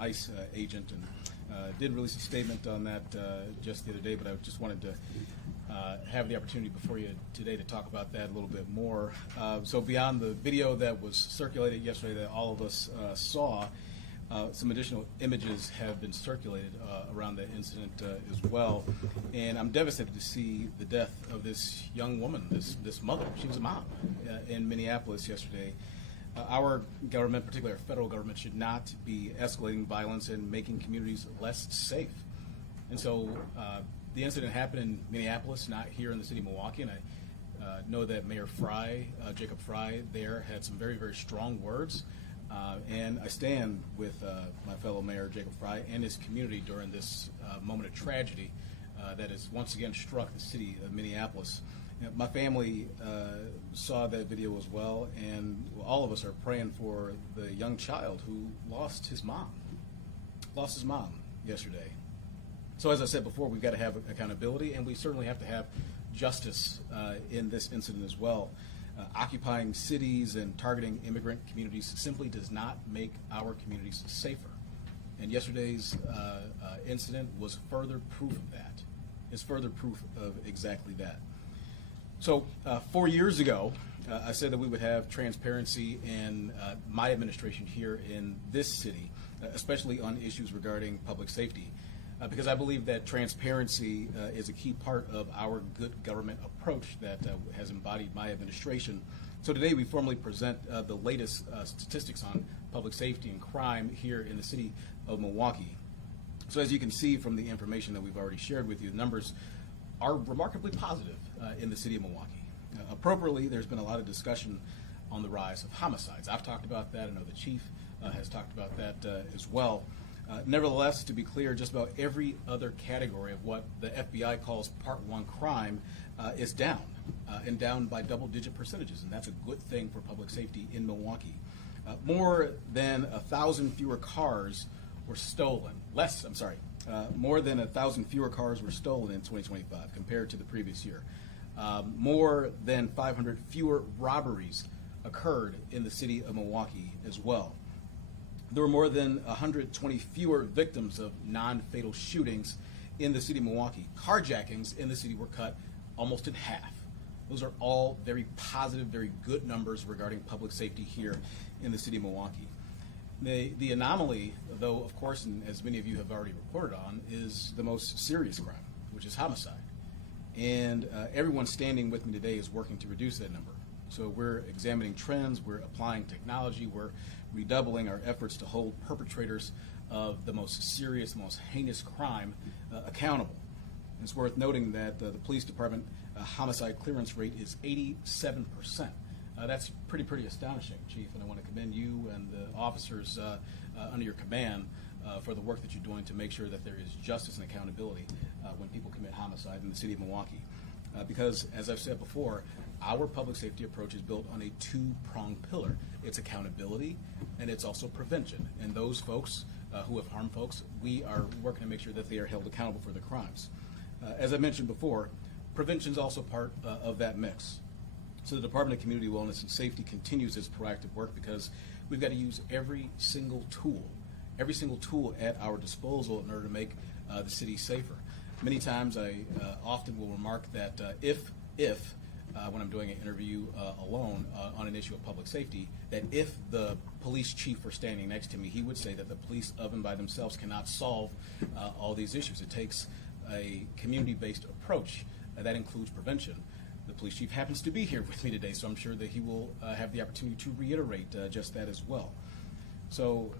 ICE agent, and did release a statement on that just the other day, but I just wanted to have the opportunity before you today to talk about that a little bit more. So beyond the video that was circulated yesterday that all of us saw, some additional images have been circulated around that incident as well. And I'm devastated to see the death of this young woman, this mother. She was a mom in Minneapolis yesterday. Our government, particularly our federal government, should not be escalating violence and making communities less safe. And so the incident happened in Minneapolis, not here in the city of Milwaukee. And I know that Mayor Fry, Jacob Fry, there had some very, very strong words. And I stand with my fellow Mayor Jacob Fry and his community during this moment of tragedy that has once again struck the city of Minneapolis. You know, my family saw that video as well, and all of us are praying for the young child who lost his mom yesterday. So as I said before, we've got to have accountability, and we certainly have to have justice in this incident as well. Occupying cities and targeting immigrant communities simply does not make our communities safer. And yesterday's incident was further proof of that. It's further proof of exactly that. So 4 years ago, I said that we would have transparency in my administration here in this city, especially on issues regarding public safety, because I believe that transparency is a key part of our good government approach that has embodied my administration. So today we formally present the latest statistics on public safety and crime here in the city of Milwaukee. So as you can see from the information that we've already shared with you, the numbers are remarkably positive in the city of Milwaukee. Appropriately, there's been a lot of discussion on the rise of homicides. I've talked about that. I know the chief has talked about that as well. Nevertheless, to be clear, just about every other category of what the FBI calls Part 1 crime is down, and down by double-digit percentages, and that's a good thing for public safety in Milwaukee. More than 1,000 fewer cars were stolen. More than 1,000 fewer cars were stolen in 2025 compared to the previous year. More than 500 fewer robberies occurred in the city of Milwaukee as well. There were more than 120 fewer victims of non-fatal shootings in the city of Milwaukee. Carjackings in the city were cut almost in half. Those are all very positive, very good numbers regarding public safety here in the city of Milwaukee. The anomaly, though, of course, and as many of you have already reported on, is the most serious crime, which is homicide. And everyone standing with me today is working to reduce that number. So we're examining trends, we're applying technology, we're redoubling our efforts to hold perpetrators of the most serious, most heinous crime accountable. And it's worth noting that the police department homicide clearance rate is 87%. That's pretty astonishing, Chief, and I want to commend you and the officers under your command for the work that you're doing to make sure that there is justice and accountability when people commit homicide in the city of Milwaukee. Because, as I've said before, our public safety approach is built on a two-pronged pillar. It's accountability, and it's also prevention. And those folks who have harmed folks, we are working to make sure that they are held accountable for their crimes. As I mentioned before, prevention is also part of that mix. So the Department of Community Wellness and Safety continues its proactive work because we've got to use every single tool at our disposal in order to make the city safer. Many times I often will remark that if when I'm doing an interview alone on an issue of public safety, that if the police chief were standing next to me, he would say that the police of and by themselves cannot solve all these issues. It takes a community-based approach that includes prevention. The police chief happens to be here with me today, so I'm sure that he will have the opportunity to reiterate just that as well. So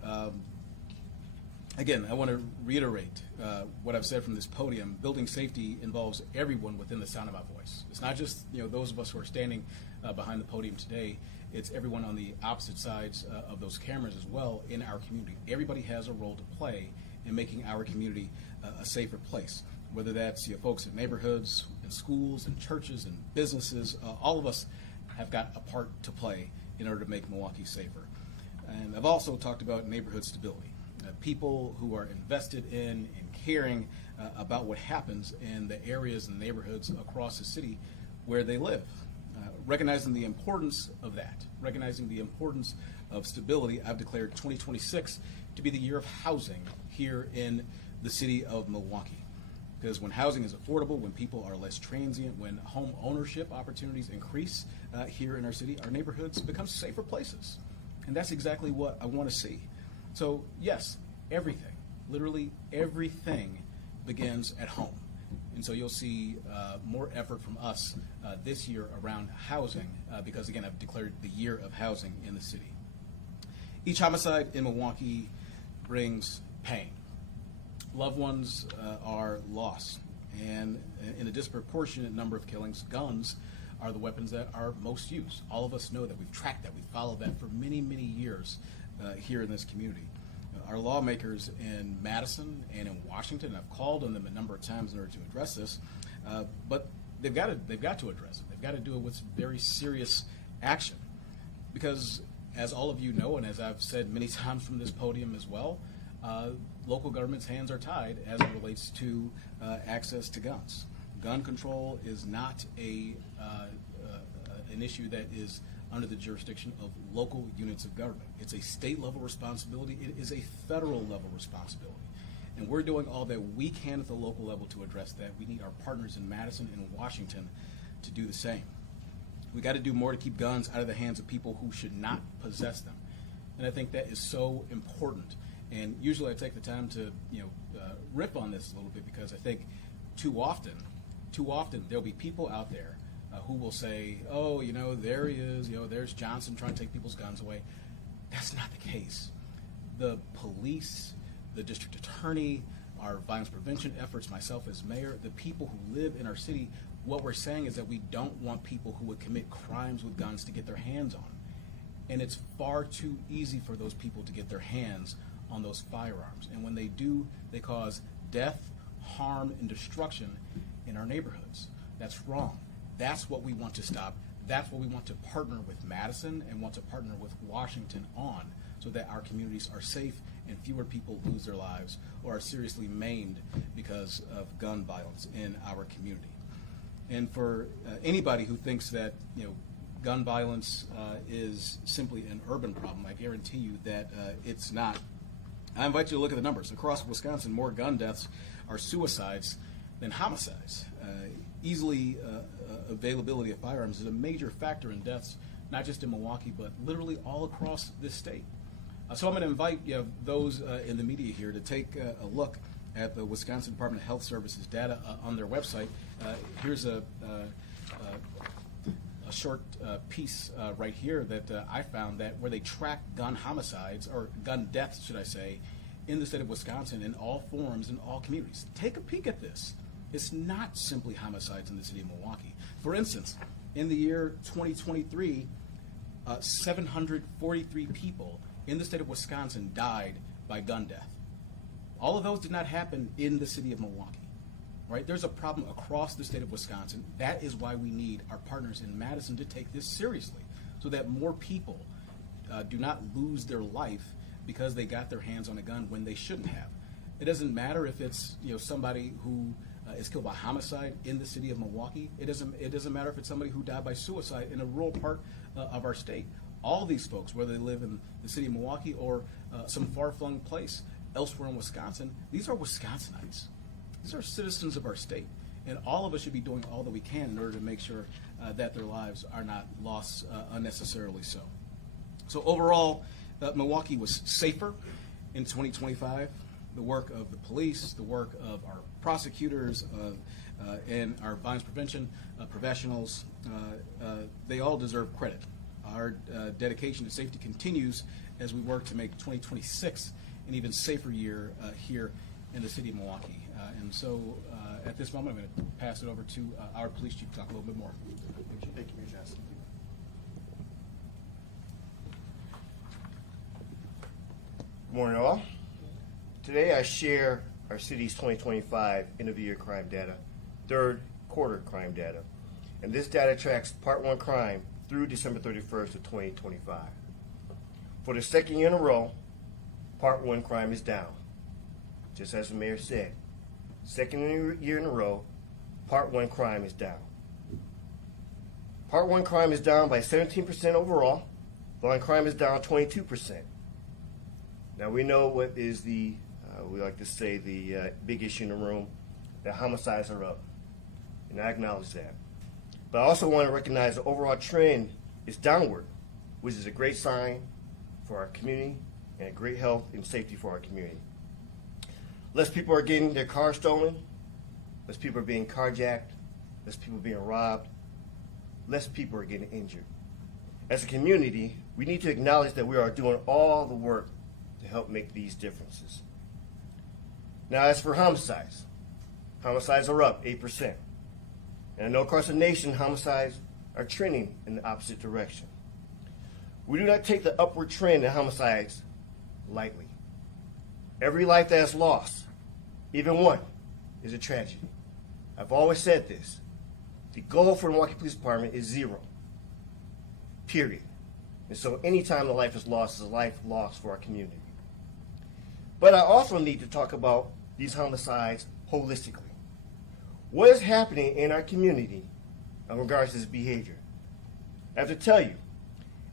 again, I want to reiterate what I've said from this podium. Building safety involves everyone within the sound of my voice. It's not just those of us who are standing behind the podium today. It's everyone on the opposite sides of those cameras as well in our community. Everybody has a role to play in making our community a safer place. Whether that's folks in neighborhoods, in schools, in churches, and businesses, all of us have got a part to play in order to make Milwaukee safer. And I've also talked about neighborhood stability. People who are invested in and caring about what happens in the areas and neighborhoods across the city where they live. Recognizing the importance of that, recognizing the importance of stability, I've declared 2026 to be the year of housing here in the city of Milwaukee. Because when housing is affordable, when people are less transient, when home ownership opportunities increase here in our city, our neighborhoods become safer places. And that's exactly what I want to see. So yes, everything, literally everything begins at home. And so you'll see more effort from us this year around housing because, again, I've declared the year of housing in the city. Each homicide in Milwaukee brings pain. Loved ones are lost, and in a disproportionate number of killings, guns are the weapons that are most used. All of us know that. We've tracked that. We've followed that for many, many years here in this community. Our lawmakers in Madison and in Washington, I've called on them a number of times in order to address this, but they've got to address it. They've got to do it with very serious action, because as all of you know, and as I've said many times from this podium as well, local government's hands are tied as it relates to access to guns. Gun control is not an issue that is under the jurisdiction of local units of government. It's a state level responsibility. It is a federal level responsibility. And we're doing all that we can at the local level to address that. We need our partners in Madison and Washington to do the same. We got to do more to keep guns out of the hands of people who should not possess them. And I think that is so important. And usually I take the time to rip on this a little bit, because I think too often there'll be people out there who will say, oh, there he is, there's Johnson trying to take people's guns away. That's not the case. The police, the district attorney, our violence prevention efforts, myself as mayor, the people who live in our city, what we're saying is that we don't want people who would commit crimes with guns to get their hands on them. And it's far too easy for those people to get their hands on those firearms. And when they do, they cause death, harm, and destruction in our neighborhoods. That's wrong. That's what we want to stop. That's what we want to partner with Madison and want to partner with Washington on, so that our communities are safe and fewer people lose their lives or are seriously maimed because of gun violence in our community. And for anybody who thinks that gun violence is simply an urban problem, I guarantee you that it's not. I invite you to look at the numbers. Across Wisconsin, more gun deaths are suicides than homicides. Easily availability of firearms is a major factor in deaths, not just in Milwaukee, but literally all across this state. So I'm going to invite those in the media here to take a look at the Wisconsin Department of Health Services data on their website. Here's a short piece right here that I found where they track gun homicides, or gun deaths, should I say, in the state of Wisconsin in all forms, in all communities. Take a peek at this. It's not simply homicides in the city of Milwaukee. For instance, in the year 2023, 743 people in the state of Wisconsin died by gun death. All of those did not happen in the city of Milwaukee. Right? There's a problem across the state of Wisconsin. That is why we need our partners in Madison to take this seriously, so that more people do not lose their life because they got their hands on a gun when they shouldn't have. It doesn't matter if it's somebody who is killed by homicide in the city of Milwaukee. It doesn't matter if it's somebody who died by suicide in a rural part of our state. All these folks, whether they live in the city of Milwaukee or some far-flung place elsewhere in Wisconsin, these are Wisconsinites. These are citizens of our state, and all of us should be doing all that we can in order to make sure that their lives are not lost unnecessarily so. So overall, Milwaukee was safer in 2025. The work of the police, the work of our prosecutors, and our violence prevention professionals, they all deserve credit. Our dedication to safety continues as we work to make 2026 an even safer year here in the city of Milwaukee. And so at this moment, I'm going to pass it over to our police chief to talk a little bit more. Thank you, Mayor Johnson. Good morning, all. Today I share our city's 2025 end-of-the-year crime data, third quarter crime data. And this data tracks Part 1 crime through December 31st of 2025. For the second year in a row, Part 1 crime is down. Just as the mayor said, second year in a row, Part 1 crime is down. Part 1 crime is down by 17% overall. Violent crime is down 22%. Now we know what is the, we like to say, the big issue in the room, that homicides are up, and I acknowledge that. But I also want to recognize the overall trend is downward, which is a great sign for our community and a great health and safety for our community. Less people are getting their cars stolen, less people are being carjacked, less people are being robbed, less people are getting injured. As a community, we need to acknowledge that we are doing all the work to help make these differences. Now, as for homicides, homicides are up 8%. And I know across the nation, homicides are trending in the opposite direction. We do not take the upward trend in homicides lightly. Every life that is lost, even one, is a tragedy. I've always said this. The goal for the Milwaukee Police Department is 0. Period. And so any time a life is lost is a life lost for our community. But I also need to talk about these homicides holistically. What is happening in our community in regards to this behavior? I have to tell you,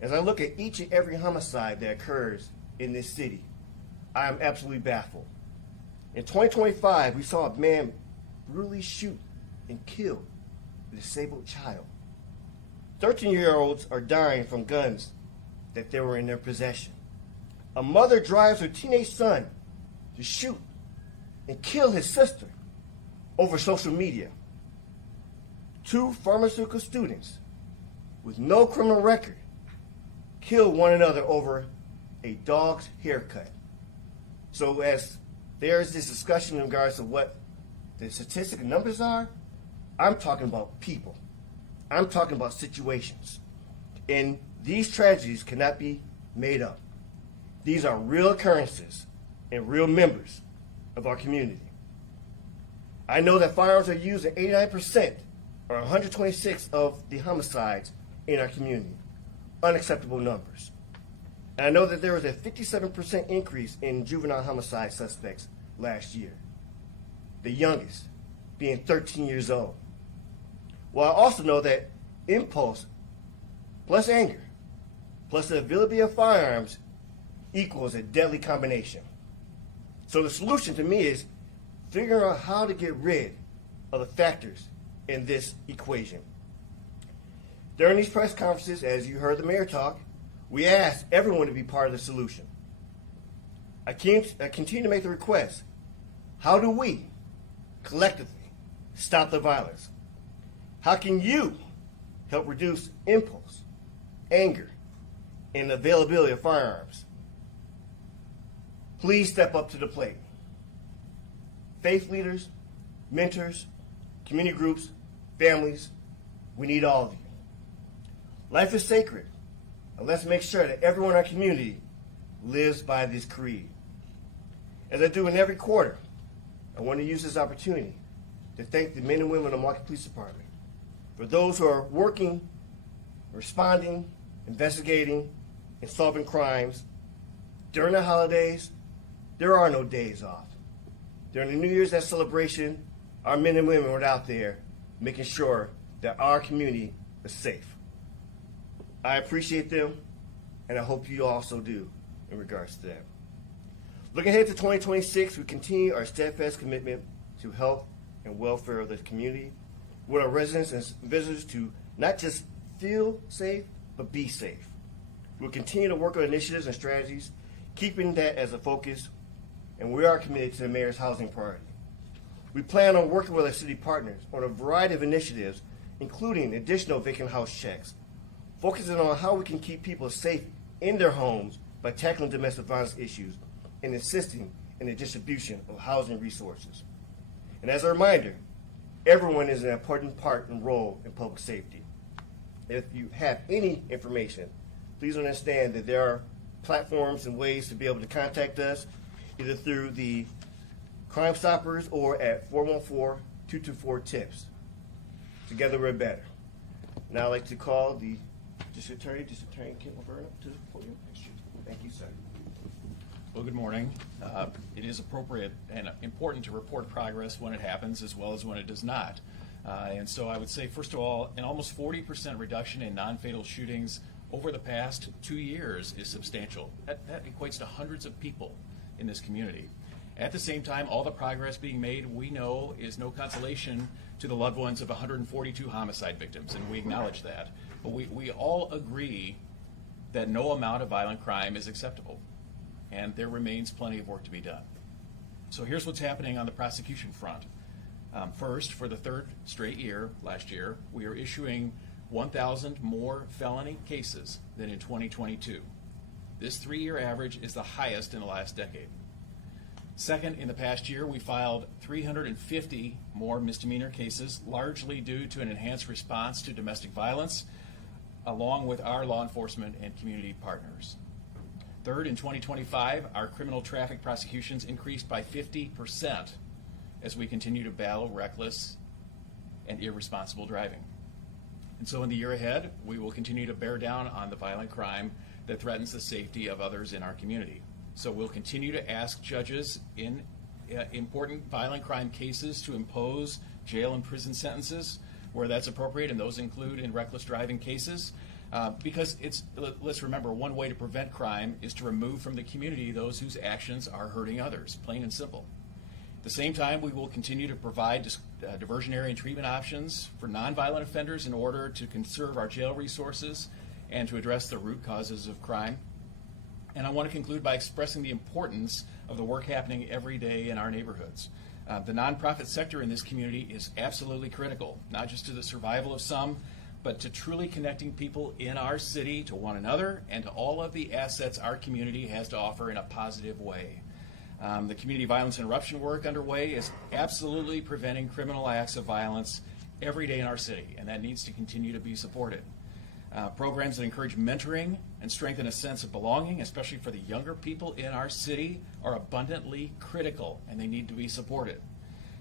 as I look at each and every homicide that occurs in this city, I am absolutely baffled. In 2025, we saw a man brutally shoot and kill a disabled child. 13-year-olds are dying from guns that they were in their possession. A mother drives her teenage son to shoot and kill his sister over social media. 2 pharmaceutical students with no criminal record kill one another over a dog's haircut. So as there is this discussion in regards to what the statistic numbers are, I'm talking about people. I'm talking about situations. And these tragedies cannot be made up. These are real occurrences and real members of our community. I know that firearms are used in 89% or 126 of the homicides in our community. Unacceptable numbers. And I know that there was a 57% increase in juvenile homicide suspects last year. The youngest being 13 years old. Well, I also know that impulse plus anger plus the availability of firearms equals a deadly combination. So the solution to me is figuring out how to get rid of the factors in this equation. During these press conferences, as you heard the mayor talk, we asked everyone to be part of the solution. I continue to make the request. How do we collectively stop the violence? How can you help reduce impulse, anger, and availability of firearms? Please step up to the plate. Faith leaders, mentors, community groups, families, we need all of you. Life is sacred, and let's make sure that everyone in our community lives by this creed. As I do in every quarter, I want to use this opportunity to thank the men and women of the Milwaukee Police Department for those who are working, responding, investigating, and solving crimes. During the holidays, there are no days off. During the New Year's Day celebration, our men and women were out there making sure that our community is safe. I appreciate them, and I hope you also do in regards to that. Looking ahead to 2026, we continue our steadfast commitment to health and welfare of the community, with our residents and visitors to not just feel safe, but be safe. We'll continue to work on initiatives and strategies, keeping that as a focus, and we are committed to the mayor's housing priority. We plan on working with our city partners on a variety of initiatives, including additional vacant house checks, focusing on how we can keep people safe in their homes by tackling domestic violence issues and assisting in the distribution of housing resources. And as a reminder, everyone is an important part and role in public safety. If you have any information, please understand that there are platforms and ways to be able to contact us, either through the Crime Stoppers or at 414-224-TIPS. Together we're better. Now I'd like to call the District Attorney Kent Lovern, up to the podium. Thank you, sir. Well, good morning. It is appropriate and important to report progress when it happens as well as when it does not. And so I would say, first of all, an almost 40% reduction in non-fatal shootings over the past 2 years is substantial. That equates to hundreds of people in this community. At the same time, all the progress being made, we know, is no consolation to the loved ones of 142 homicide victims, and we acknowledge that. But we all agree that no amount of violent crime is acceptable, and there remains plenty of work to be done. So here's what's happening on the prosecution front. First, for the third straight year, last year, we are issuing 1,000 more felony cases than in 2022. This 3-year average is the highest in the last decade. Second, in the past year, we filed 350 more misdemeanor cases, largely due to an enhanced response to domestic violence, along with our law enforcement and community partners. Third, in 2025, our criminal traffic prosecutions increased by 50% as we continue to battle reckless and irresponsible driving. And so in the year ahead, we will continue to bear down on the violent crime that threatens the safety of others in our community. So we'll continue to ask judges in important violent crime cases to impose jail and prison sentences where that's appropriate, and those include in reckless driving cases. Because let's remember, one way to prevent crime is to remove from the community those whose actions are hurting others, plain and simple. At the same time, we will continue to provide diversionary and treatment options for nonviolent offenders in order to conserve our jail resources and to address the root causes of crime. And I want to conclude by expressing the importance of the work happening every day in our neighborhoods. The nonprofit sector in this community is absolutely critical, not just to the survival of some, but to truly connecting people in our city to one another and to all of the assets our community has to offer in a positive way. The community violence interruption work underway is absolutely preventing criminal acts of violence every day in our city, and that needs to continue to be supported. Programs that encourage mentoring and strengthen a sense of belonging, especially for the younger people in our city, are abundantly critical, and they need to be supported.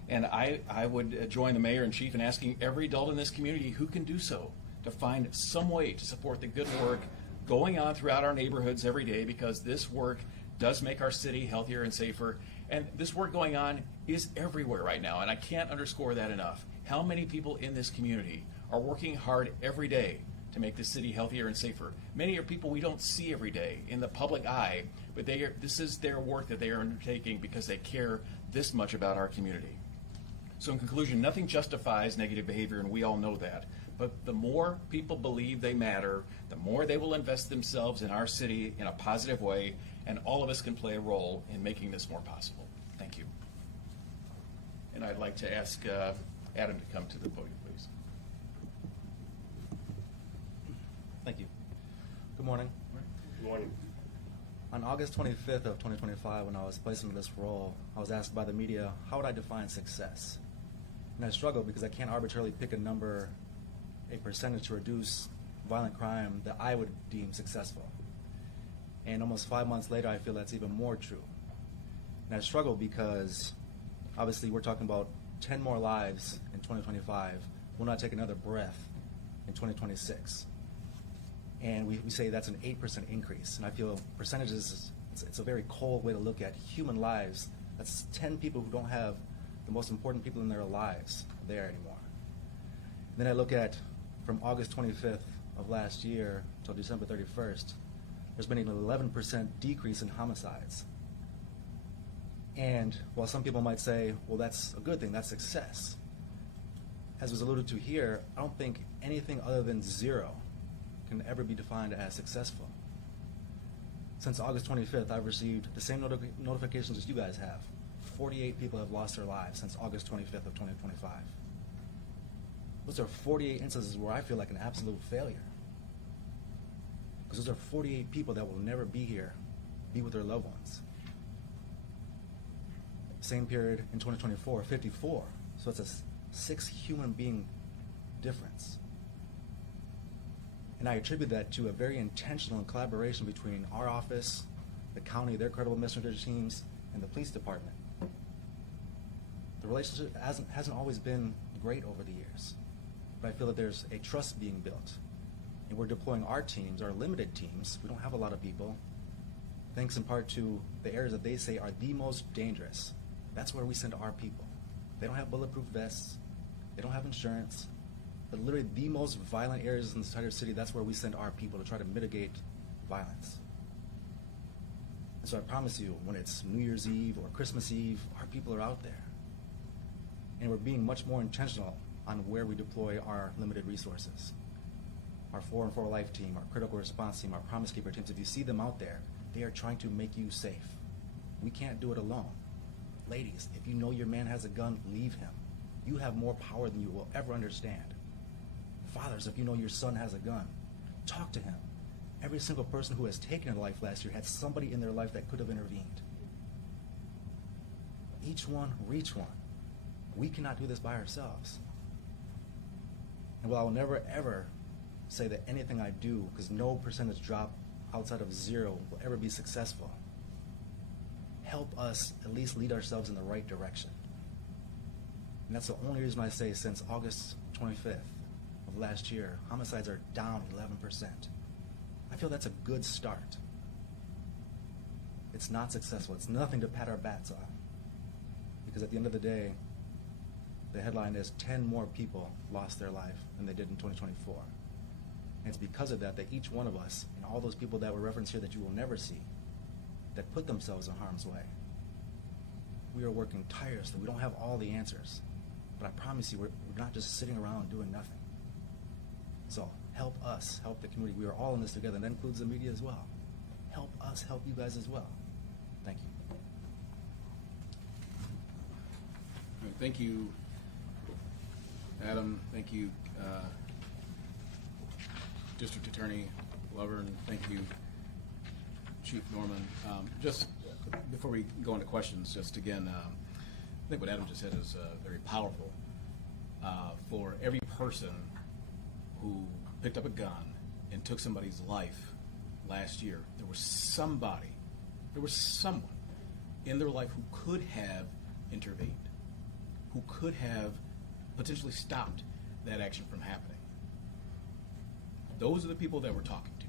And I would join the mayor and chief in asking every adult in this community who can do so to find some way to support the good work going on throughout our neighborhoods every day, because this work does make our city healthier and safer. And this work going on is everywhere right now, and I can't underscore that enough. How many people in this community are working hard every day to make this city healthier and safer? Many are people we don't see every day in the public eye, but this is their work that they are undertaking because they care this much about our community. So in conclusion, nothing justifies negative behavior, and we all know that. But the more people believe they matter, the more they will invest themselves in our city in a positive way, and all of us can play a role in making this more possible. Thank you. And I'd like to ask Adam to come to the podium, please. Thank you. Good morning. Good morning. On August 25th of 2025, when I was placed into this role, I was asked by the media, how would I define success? And I struggled because I can't arbitrarily pick a number, a percentage to reduce violent crime that I would deem successful. And almost 5 months later, I feel that's even more true. And I struggle because obviously we're talking about 10 more lives in 2025. We'll not take another breath in 2026. And we say that's an 8% increase. And I feel percentages, it's a very cold way to look at human lives. That's 10 people who don't have the most important people in their lives there anymore. And then I look at from August 25th of last year till December 31st, there's been an 11% decrease in homicides. And while some people might say, well, that's a good thing, that's success. As was alluded to here, I don't think anything other than zero can ever be defined as successful. Since August 25th, I've received the same notifications as you guys have. 48 people have lost their lives since August 25th of 2025. Those are 48 instances where I feel like an absolute failure. Because those are 48 people that will never be here, be with their loved ones. Same period in 2024, 54. So it's a 6 human being difference. And I attribute that to a very intentional collaboration between our office, the county, their credible investigative teams, and the police department. The relationship hasn't always been great over the years, but I feel that there's a trust being built. And we're deploying our teams, our limited teams, we don't have a lot of people, thanks in part to the areas that they say are the most dangerous. That's where we send our people. They don't have bulletproof vests, they don't have insurance, but literally the most violent areas in the entire city, that's where we send our people to try to mitigate violence. And so I promise you, when it's New Year's Eve or Christmas Eve, our people are out there. And we're being much more intentional on where we deploy our limited resources. Our 4 and 4 Life team, our critical response team, our Promise Keeper teams, if you see them out there, they are trying to make you safe. We can't do it alone. Ladies, if you know your man has a gun, leave him. You have more power than you will ever understand. Fathers, if you know your son has a gun, talk to him. Every single person who has taken a life last year had somebody in their life that could have intervened. Each one, reach one. We cannot do this by ourselves. And while I will never, ever say that anything I do, because no percentage drop outside of 0 will ever be successful, help us at least lead ourselves in the right direction. And that's the only reason I say since August 25th of last year, homicides are down 11%. I feel that's a good start. It's not successful. It's nothing to pat our backs on. Because at the end of the day, the headline is 10 more people lost their life than they did in 2024. And it's because of that each one of us, and all those people that were referenced here that you will never see, that put themselves in harm's way, we are working tirelessly. We don't have all the answers. But I promise you, we're not just sitting around doing nothing. So help us, help the community. We are all in this together, and that includes the media as well. Help us, help you guys as well. Thank you. All right, thank you, Adam. Thank you, District Attorney Lovern. Thank you, Chief Norman. Just before we go into questions, just again, I think what Adam just said is very powerful. For every person who picked up a gun and took somebody's life last year, there was someone in their life who could have intervened, who could have potentially stopped that action from happening. Those are the people that we're talking to.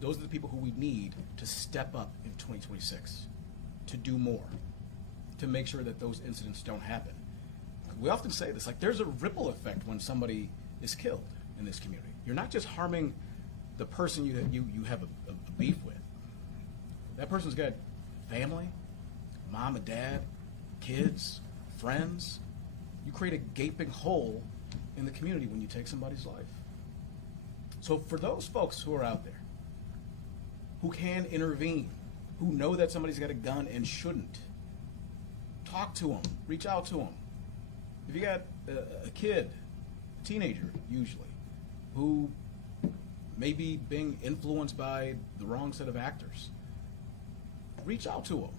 Those are the people who we need to step up in 2026, to do more, to make sure that those incidents don't happen. We often say this, like there's a ripple effect when somebody is killed in this community. You're not just harming the person you have a beef with. That person's got family, mom and dad, kids, friends. You create a gaping hole in the community when you take somebody's life. So for those folks who are out there, who can intervene, who know that somebody's got a gun and shouldn't, talk to them, reach out to them. If you got a kid, a teenager usually, who may be being influenced by the wrong set of actors, reach out to them.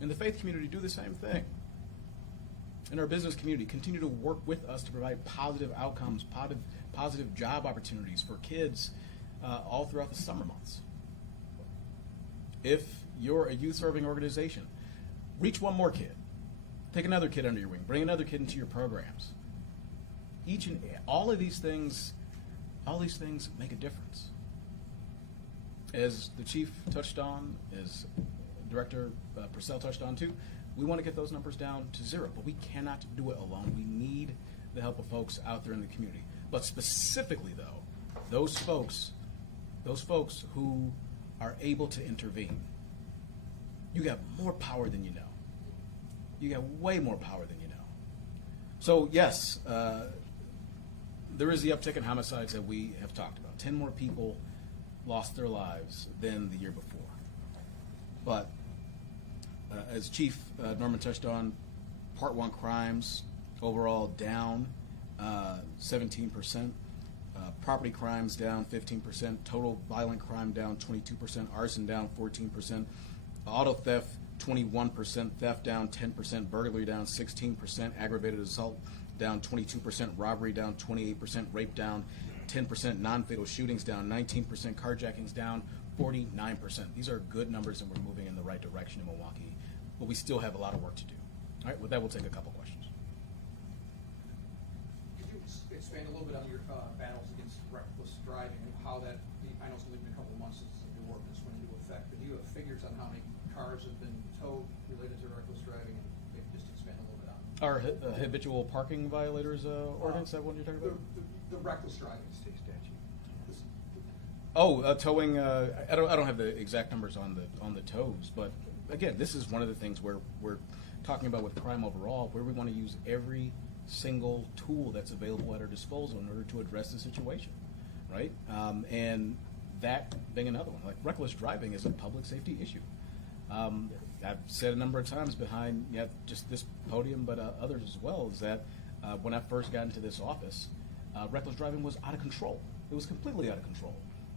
In the faith community, do the same thing. In our business community, continue to work with us to provide positive outcomes, positive job opportunities for kids all throughout the summer months. If you're a youth-serving organization, reach one more kid. Take another kid under your wing. Bring another kid into your programs. All these things make a difference. As the chief touched on, as Director Procell touched on too, we want to get those numbers down to 0, but we cannot do it alone. We need the help of folks out there in the community. But specifically though, those folks who are able to intervene, you got more power than you know. You got way more power than you know. So yes, there is the uptick in homicides that we have talked about. 10 more people lost their lives than the year before. But as Chief Norman touched on, Part 1 crimes overall down 17%. Property crimes down 15%. Total violent crime down 22%. Arson down 14%. Auto theft 21%. Theft down 10%. Burglary down 16%. Aggravated assault down 22%. Robbery down 28%. Rape down 10%. Non-fatal shootings down 19%. Carjackings down 49%. These are good numbers, and we're moving in the right direction in Milwaukee. But we still have a lot of work to do. All right, with that, we'll take a couple questions. Could you expand a little bit on your battles against reckless driving and how that, I know it's only been a couple of months since the new ordinance went into effect, but do you have figures on how many cars have been towed related to reckless driving? And maybe just expand a little bit on it. Our habitual parking violators ordinance, that one you're talking about? The reckless driving. Towing. I don't have the exact numbers on the tows, but again, this is one of the things where we're talking about with crime overall, where we want to use every single tool that's available at our disposal in order to address the situation, right? And that being another one, like reckless driving is a public safety issue. I've said a number of times behind just this podium, but others as well, is that when I first got into this office, reckless driving was out of control. It was completely out of control.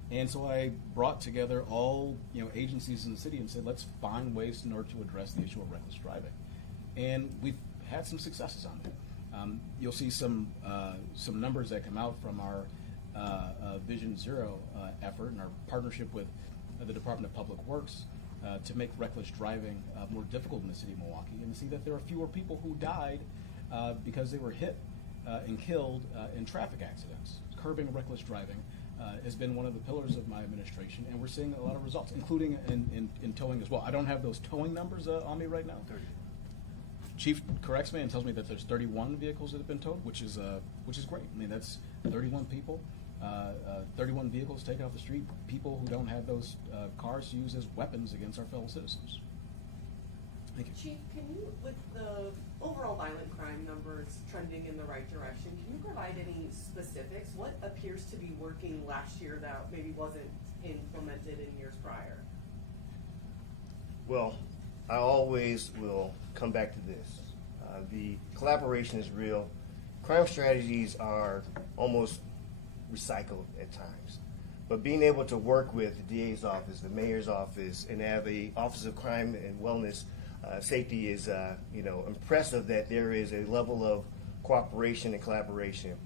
And so I brought together all agencies in the city and said, let's find ways in order to address the issue of reckless driving. And we've had some successes on that. You'll see some numbers that come out from our Vision Zero effort and our partnership with the Department of Public Works to make reckless driving more difficult in the city of Milwaukee, and to see that there are fewer people who died because they were hit and killed in traffic accidents. Curbing reckless driving has been one of the pillars of my administration, and we're seeing a lot of results, including in towing as well. I don't have those towing numbers on me right now. 30. Chief corrects me and tells me that there's 31 vehicles that have been towed, which is great. I mean, that's 31 people, 31 vehicles taken off the street, people who don't have those cars to use as weapons against our fellow citizens. Thank you. Chief, can you, with the overall violent crime numbers trending in the right direction, can you provide any specifics? What appears to be working last year that maybe wasn't implemented in years prior? Well, I always will come back to this. The collaboration is real. Crime strategies are almost recycled at times. But being able to work with the DA's office, the mayor's office, and have a Office of Crime and Wellness Safety is, impressive that there is a level of cooperation and collaboration.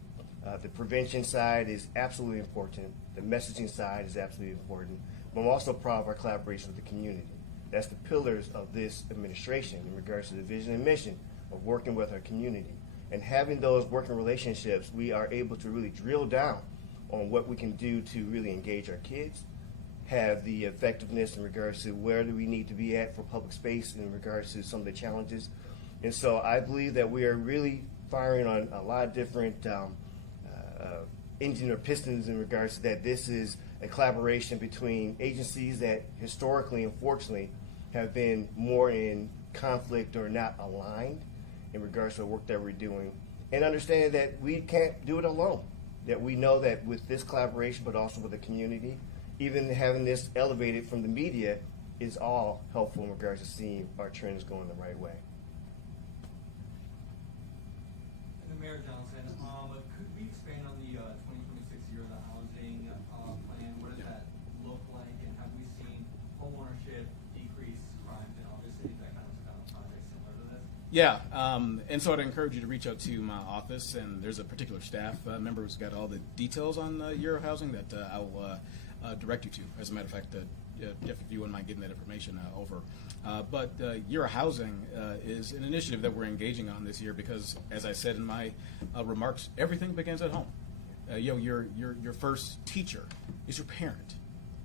The prevention side is absolutely important. The messaging side is absolutely important. But I'm also proud of our collaboration with the community. That's the pillars of this administration in regards to the vision and mission of working with our community. And having those working relationships, we are able to really drill down on what we can do to really engage our kids, have the effectiveness in regards to where do we need to be at for public space in regards to some of the challenges. And so I believe that we are really firing on a lot of different engine or pistons in regards to that. This is a collaboration between agencies that historically, unfortunately, have been more in conflict or not aligned in regards to the work that we're doing, and understanding that we can't do it alone, that we know that with this collaboration, but also with the community, even having this elevated from the media is all helpful in regards to seeing our trends going the right way. And Mayor Johnson, could we expand on the 2026 year of the housing plan? What does that look like, and have we seen homeownership decrease, crimes in other cities that kind of projects similar to this? Yeah, and so I'd encourage you to reach out to my office, and there's a particular staff member who's got all the details on Year of Housing that I'll direct you to. As a matter of fact, Jeff, if you wouldn't mind getting that information over. But Year of Housing is an initiative that we're engaging on this year because, as I said in my remarks, everything begins at home. Your first teacher is your parent.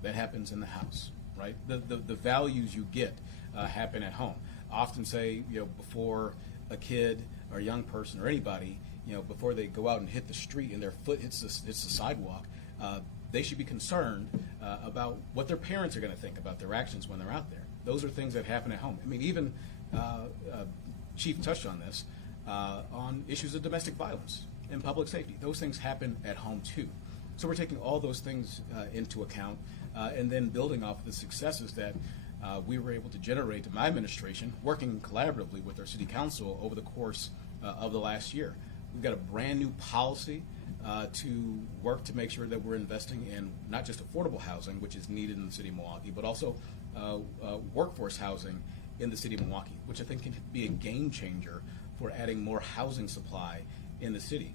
That happens in the house, right? The values you get happen at home. Often say, before a kid or a young person or anybody, before they go out and hit the street and their foot hits the sidewalk, they should be concerned about what their parents are going to think about their actions when they're out there. Those are things that happen at home. I mean, even Chief touched on this, on issues of domestic violence and public safety. Those things happen at home too. So we're taking all those things into account and then building off the successes that we were able to generate in my administration, working collaboratively with our city council over the course of the last year. We've got a brand new policy to work to make sure that we're investing in not just affordable housing, which is needed in the city of Milwaukee, but also workforce housing in the city of Milwaukee, which I think can be a game changer for adding more housing supply in the city.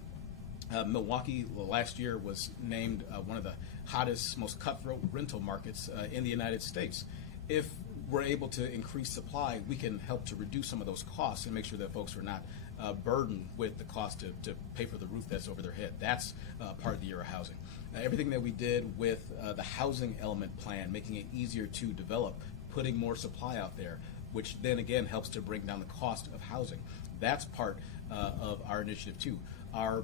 Milwaukee last year was named one of the hottest, most cutthroat rental markets in the United States. If we're able to increase supply, we can help to reduce some of those costs and make sure that folks are not burdened with the cost to pay for the roof that's over their head. That's part of the Year of Housing. Everything that we did with the housing element plan, making it easier to develop, putting more supply out there, which then again helps to bring down the cost of housing. That's part of our initiative too. Our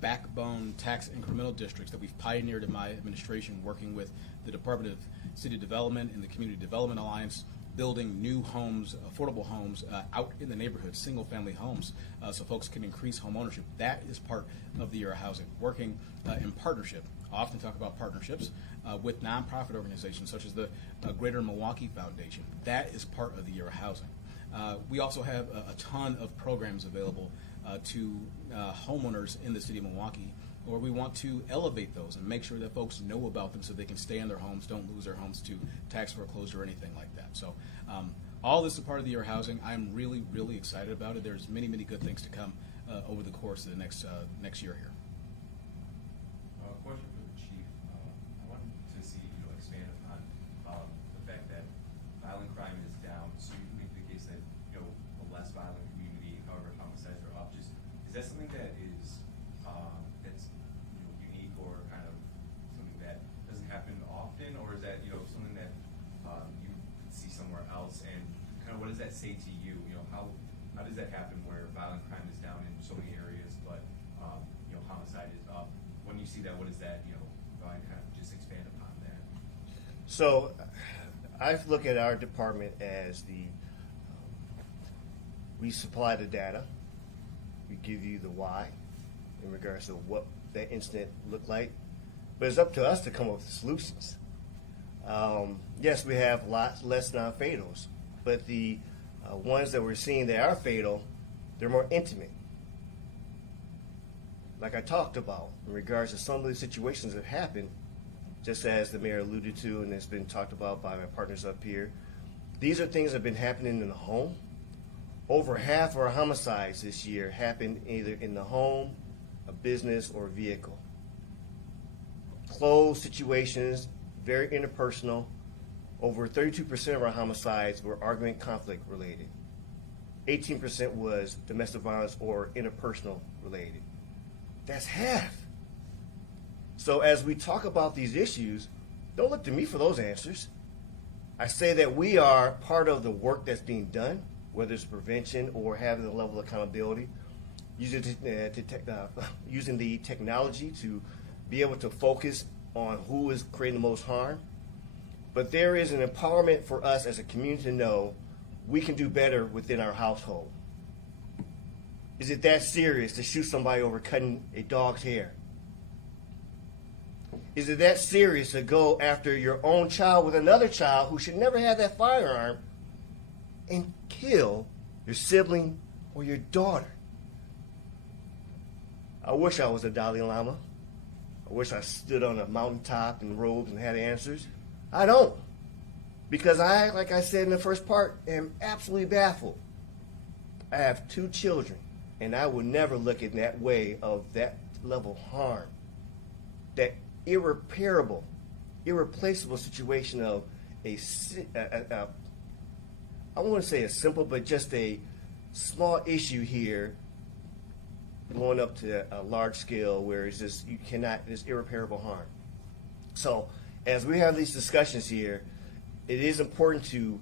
backbone tax incremental districts that we've pioneered in my administration, working with the Department of City Development and the Community Development Alliance, building new homes, affordable homes out in the neighborhood, single-family homes, so folks can increase home ownership. That is part of the Year of Housing. Working in partnership, I often talk about partnerships with nonprofit organizations such as the Greater Milwaukee Foundation. That is part of the Year of Housing. We also have a ton of programs available to homeowners in the city of Milwaukee, where we want to elevate those and make sure that folks know about them so they can stay in their homes, don't lose their homes to tax foreclosure or anything like that. So all this is part of the Year of Housing. I'm really, really excited about it. There's many, many good things to come over the course of the next year here. Question for the chief. I wanted to see expand upon the fact that violent crime is down. So you make the case that a less violent community, however, homicides are up. Just is that something that is that's unique or kind of something that doesn't happen often, or is that something that you see somewhere else? And kind of what does that say to you? How does that happen where violent crime is down in so many areas, but homicide is up? When you see that, what is that? Kind of just expand upon that. So I look at our department as we supply the data, we give you the why in regards to what that incident looked like, but it's up to us to come up with solutions. Yes, we have lots less non-fatals, but the ones that we're seeing that are fatal, they're more intimate. Like I talked about in regards to some of the situations that happened, just as the mayor alluded to and it's been talked about by my partners up here, these are things that have been happening in the home. Over half of our homicides this year happened either in the home, a business, or a vehicle. Closed situations, very interpersonal. Over 32% of our homicides were argument conflict related. 18% was domestic violence or interpersonal related. That's half. So as we talk about these issues, don't look to me for those answers. I say that we are part of the work that's being done, whether it's prevention or having the level of accountability, using the technology to be able to focus on who is creating the most harm. But there is an empowerment for us as a community to know we can do better within our household. Is it that serious to shoot somebody over cutting a dog's hair? Is it that serious to go after your own child with another child who should never have that firearm and kill your sibling or your daughter? I wish I was a Dalai Lama. I wish I stood on a mountaintop in robes and had answers. I don't. Because I, like I said in the first part, am absolutely baffled. I have 2 children. And I would never look in that way of that level of harm. That irreparable, irreplaceable situation of I won't say a simple, but just a small issue here going up to a large scale where it's just, there's irreparable harm. So as we have these discussions here, it is important to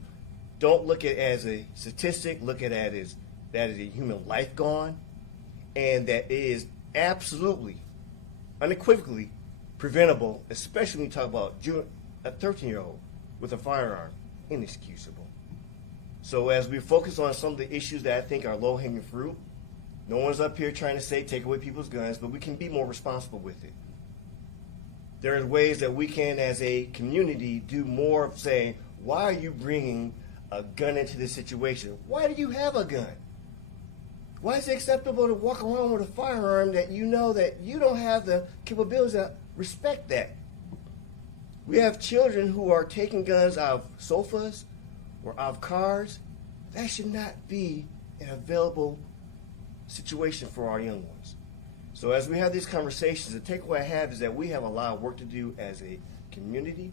don't look at it as a statistic, look at it as that is a human life gone, and that it is absolutely, unequivocally preventable, especially when you talk about a 13-year-old with a firearm, inexcusable. So as we focus on some of the issues that I think are low-hanging fruit, no one's up here trying to say take away people's guns, but we can be more responsible with it. There are ways that we can, as a community, do more of saying, why are you bringing a gun into this situation? Why do you have a gun? Why is it acceptable to walk around with a firearm that you know that you don't have the capabilities to respect that? We have children who are taking guns out of sofas or out of cars. That should not be an available situation for our young ones. So as we have these conversations, the takeaway I have is that we have a lot of work to do as a community.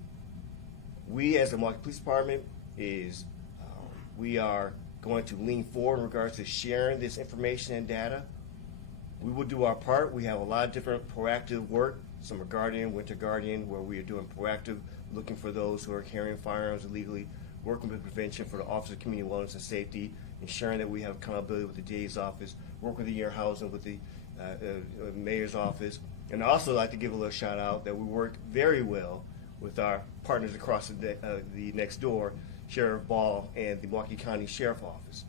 We as the Milwaukee Police Department we are going to lean forward in regards to sharing this information and data. We will do our part. We have a lot of different proactive work, Summer Guardian, Winter Guardian, where we are doing proactive, looking for those who are carrying firearms illegally. working with prevention for the Office of Community Wellness and Safety, ensuring that we have accountability with the DA's office, work with the Year Housing with the Mayor's office. And I also like to give a little shout out that we work very well with our partners across the next door, Sheriff Ball and the Milwaukee County Sheriff Office.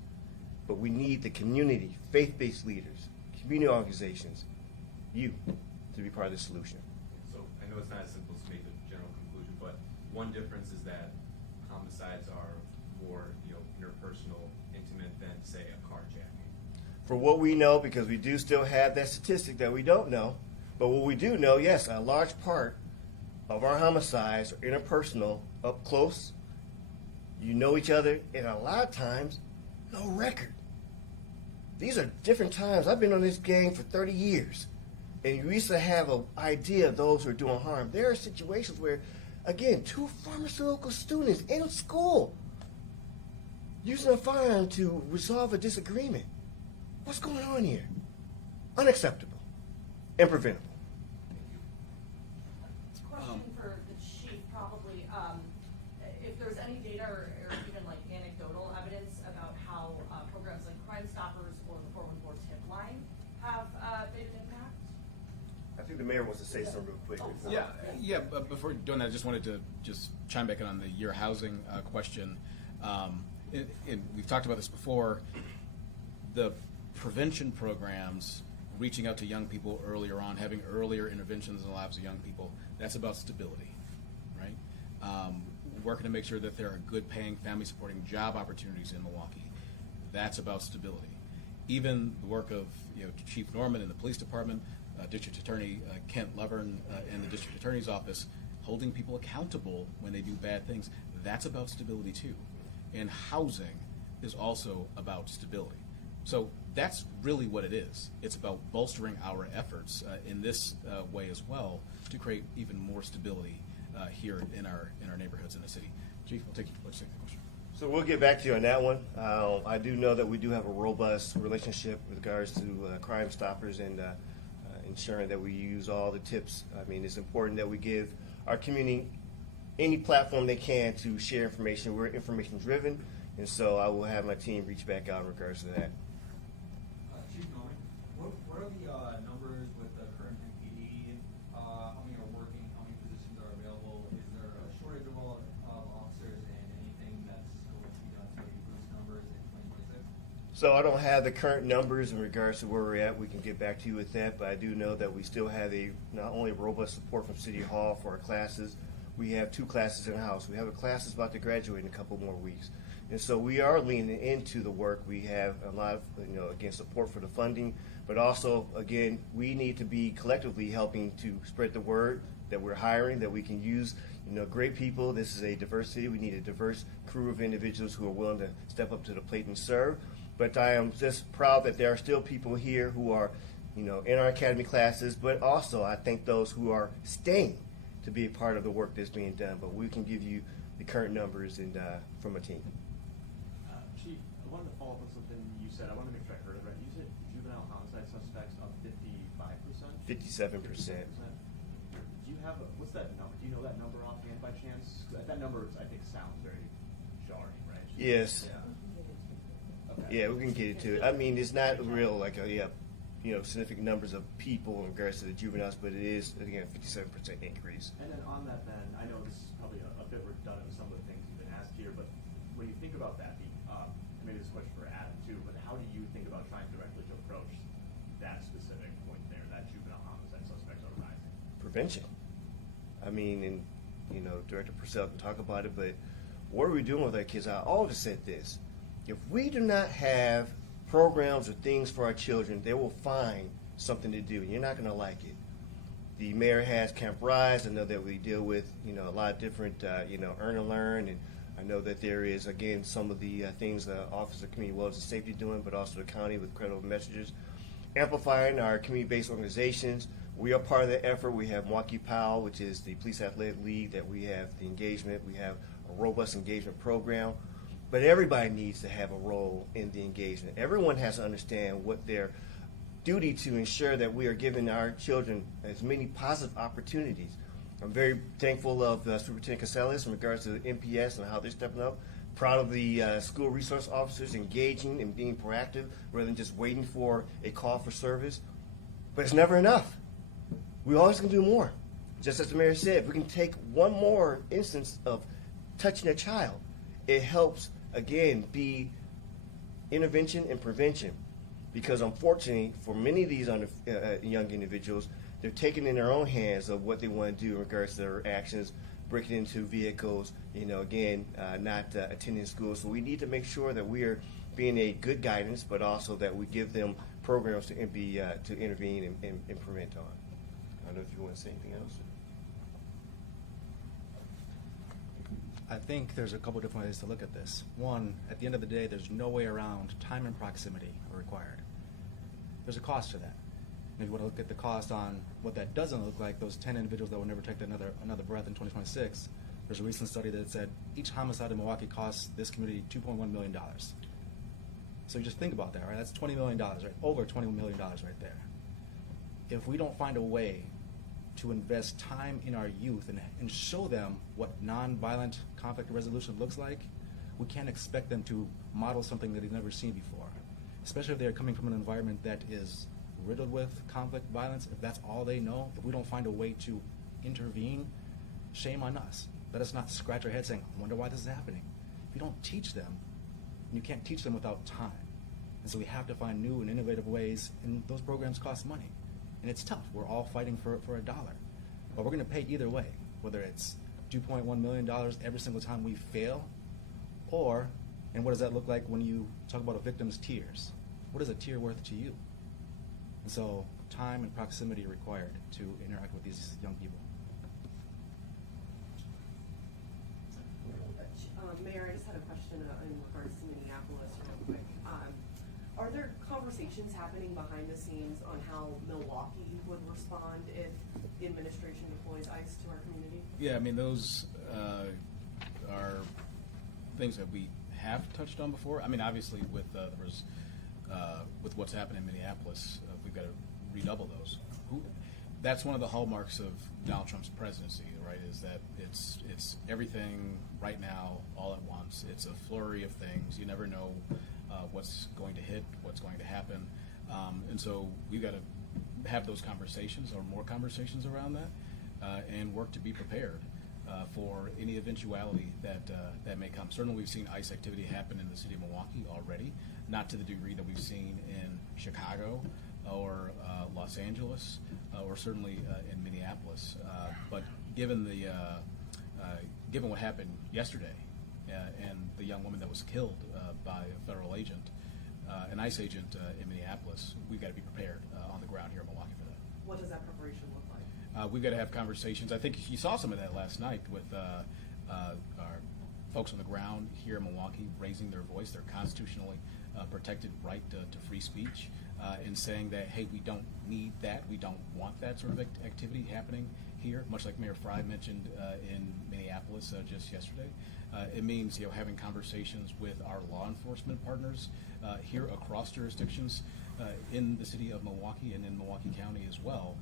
But we need the community, faith-based leaders, community organizations, you, to be part of the solution. So I know it's not as simple as make a general conclusion, but one difference is that homicides are more, interpersonal, intimate than, say, a carjacking. For what we know, because we do still have that statistic that we don't know, but what we do know, yes, a large part of our homicides are interpersonal, up close. You know each other, and a lot of times, no record. These are different times. I've been on this gang for 30 years, and you used to have an idea of those who are doing harm. There are situations where, again, 2 pharmaceutical students in school using a firearm to resolve a disagreement. What's going on here? Unacceptable and preventable. Question for the chief, probably. If there's any data or even like anecdotal evidence about how programs like Crime Stoppers or the 414 tip line have made an impact? I think the mayor wants to say something real quick. Before. Yeah, but before doing that, I just wanted to chime back in on the Year Housing question. And we've talked about this before. The prevention programs, reaching out to young people earlier on, having earlier interventions in the lives of young people, that's about stability, right? Working to make sure that there are good paying, family supporting job opportunities in Milwaukee, that's about stability. Even the work of Chief Norman in the police department, District Attorney Kent Lovern in the District Attorney's office, holding people accountable when they do bad things, that's about stability too. And housing is also about stability. So that's really what it is. It's about bolstering our efforts in this way as well to create even more stability here in our neighborhoods in the city. Chief, let's take the question. So we'll get back to you on that one. I do know that we do have a robust relationship with regards to Crime Stoppers and ensuring that we use all the tips. I mean, it's important that we give our community any platform they can to share information. We're information driven, and so I will have my team reach back out in regards to that. Chief Norman, what are the numbers with the current MPD? How many are working? How many positions are available? Is there a shortage of officers, and anything that's going to be done to boost numbers in 2026? So I don't have the current numbers in regards to where we're at. We can get back to you with that, but I do know that we still have not only robust support from City Hall for our classes. We have 2 classes in-house. We have a class that's about to graduate in a couple more weeks. And so we are leaning into the work. We have a lot of, again, support for the funding, but also, again, we need to be collectively helping to spread the word that we're hiring, that we can use, great people. This is a diverse city. We need a diverse crew of individuals who are willing to step up to the plate and serve. But I am just proud that there are still people here who are, in our academy classes, but also I thank those who are staying to be a part of the work that's being done. But we can give you the current numbers and from a team. Chief, I wanted to follow up on something you said. I want to make sure I heard it right. You said juvenile homicide suspects up 55%? 57%. Do you have what's that number? Do you know that number offhand by chance? That number, I think, sounds very jarring, right? Yes. Yeah. Okay. Yeah, we can get into it. I mean, it's not real significant numbers of people in regards to the juveniles, but it is, again, 57% increase. And then on that, then, I know this is probably a bit redundant with some of the things you've been asked here, but when you think about that, maybe this is a question for Adam too, but how do you think about trying directly to approach that specific point there, that juvenile homicide suspects are rising? Prevention. I mean, and, Director Procell can talk about it, but what are we doing with our kids? I always said this. If we do not have programs or things for our children, they will find something to do, and you're not going to like it. The mayor has Camp Rise. I know that we deal with, a lot of different, earn and learn, and I know that there is, again, some of the things the Office of Community Wellness and Safety doing, but also the county with credible messages. Amplifying our community-based organizations. We are part of the effort. We have Milwaukee POW, which is the Police Athletic League, that we have the engagement. We have a robust engagement program. But everybody needs to have a role in the engagement. Everyone has to understand what their duty to ensure that we are giving our children as many positive opportunities. I'm very thankful of Superintendent Casellas in regards to the MPS and how they're stepping up. Proud of the school resource officers engaging and being proactive rather than just waiting for a call for service. But it's never enough. We always can do more. Just as the mayor said, if we can take one more instance of touching a child, it helps, again, be intervention and prevention. Because unfortunately, for many of these young individuals, they're taking in their own hands of what they want to do in regards to their actions, breaking into vehicles, not attending school. So we need to make sure that we are being a good guidance, but also that we give them programs to intervene and prevent on. I don't know if you want to say anything else. I think there's a couple different ways to look at this. One, at the end of the day, there's no way around time and proximity are required. There's a cost to that. And if you want to look at the cost on what that doesn't look like, those 10 individuals that will never take another breath in 2026, there's a recent study that said each homicide in Milwaukee costs this community $2.1 million. So you just think about that, right? That's $20 million, right? Over $20 million right there. If we don't find a way to invest time in our youth and show them what nonviolent conflict resolution looks like, we can't expect them to model something that they've never seen before, especially if they're coming from an environment that is riddled with conflict, violence. If that's all they know, if we don't find a way to intervene, shame on us. Let us not scratch our head saying, I wonder why this is happening. If you don't teach them, you can't teach them without time. And so we have to find new and innovative ways, and those programs cost money. And it's tough. We're all fighting for a dollar. But we're going to pay either way, whether it's $2.1 million every single time we fail, or, and what does that look like when you talk about a victim's tears? What is a tear worth to you? And so time and proximity are required to interact with these young people. Mayor, I just had a question in regards to Minneapolis real quick. Are there conversations happening behind the scenes on how Milwaukee would respond if the administration deploys ICE to our community? Yeah, I mean, those are things that we have touched on before. I mean, obviously, with what's happened in Minneapolis, we've got to redouble those. That's one of the hallmarks of Donald Trump's presidency, right? Is that it's everything right now, all at once. It's a flurry of things. You never know what's going to hit, what's going to happen, and so we've got to have those conversations or more conversations around that, and work to be prepared for any eventuality that may come. Certainly, we've seen ICE activity happen in the city of Milwaukee already, not to the degree that we've seen in Chicago or Los Angeles, or certainly in Minneapolis. But given given what happened yesterday, and the young woman that was killed by a federal agent, an ICE agent in Minneapolis, we've got to be prepared on the ground here in Milwaukee for that. What does that preparation look like? We've got to have conversations. I think you saw some of that last night with our folks on the ground here in Milwaukee raising their voice, their constitutionally protected right to free speech, and saying that, hey, we don't need that, we don't want that sort of activity happening here, much like Mayor Fry mentioned in Minneapolis just yesterday. It means having conversations with our law enforcement partners here across jurisdictions in the city of Milwaukee and in Milwaukee County as well,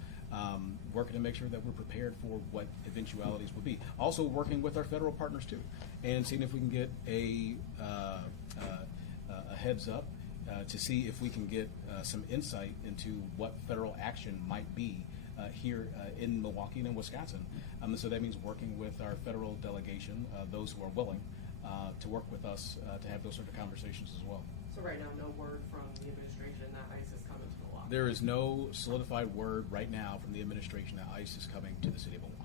working to make sure that we're prepared for what eventualities will be. Also working with our federal partners too, and seeing if we can get a heads up to see if we can get some insight into what federal action might be here in Milwaukee and in Wisconsin. So that means working with our federal delegation, those who are willing to work with us to have those sort of conversations as well. So right now, no word from the administration that ICE is coming to Milwaukee? There is no solidified word right now from the administration that ICE is coming to the city of Milwaukee.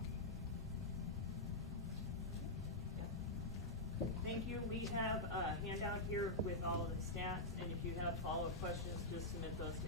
Thank you. We have a handout here with all of the stats, and if you have follow-up questions, just submit those to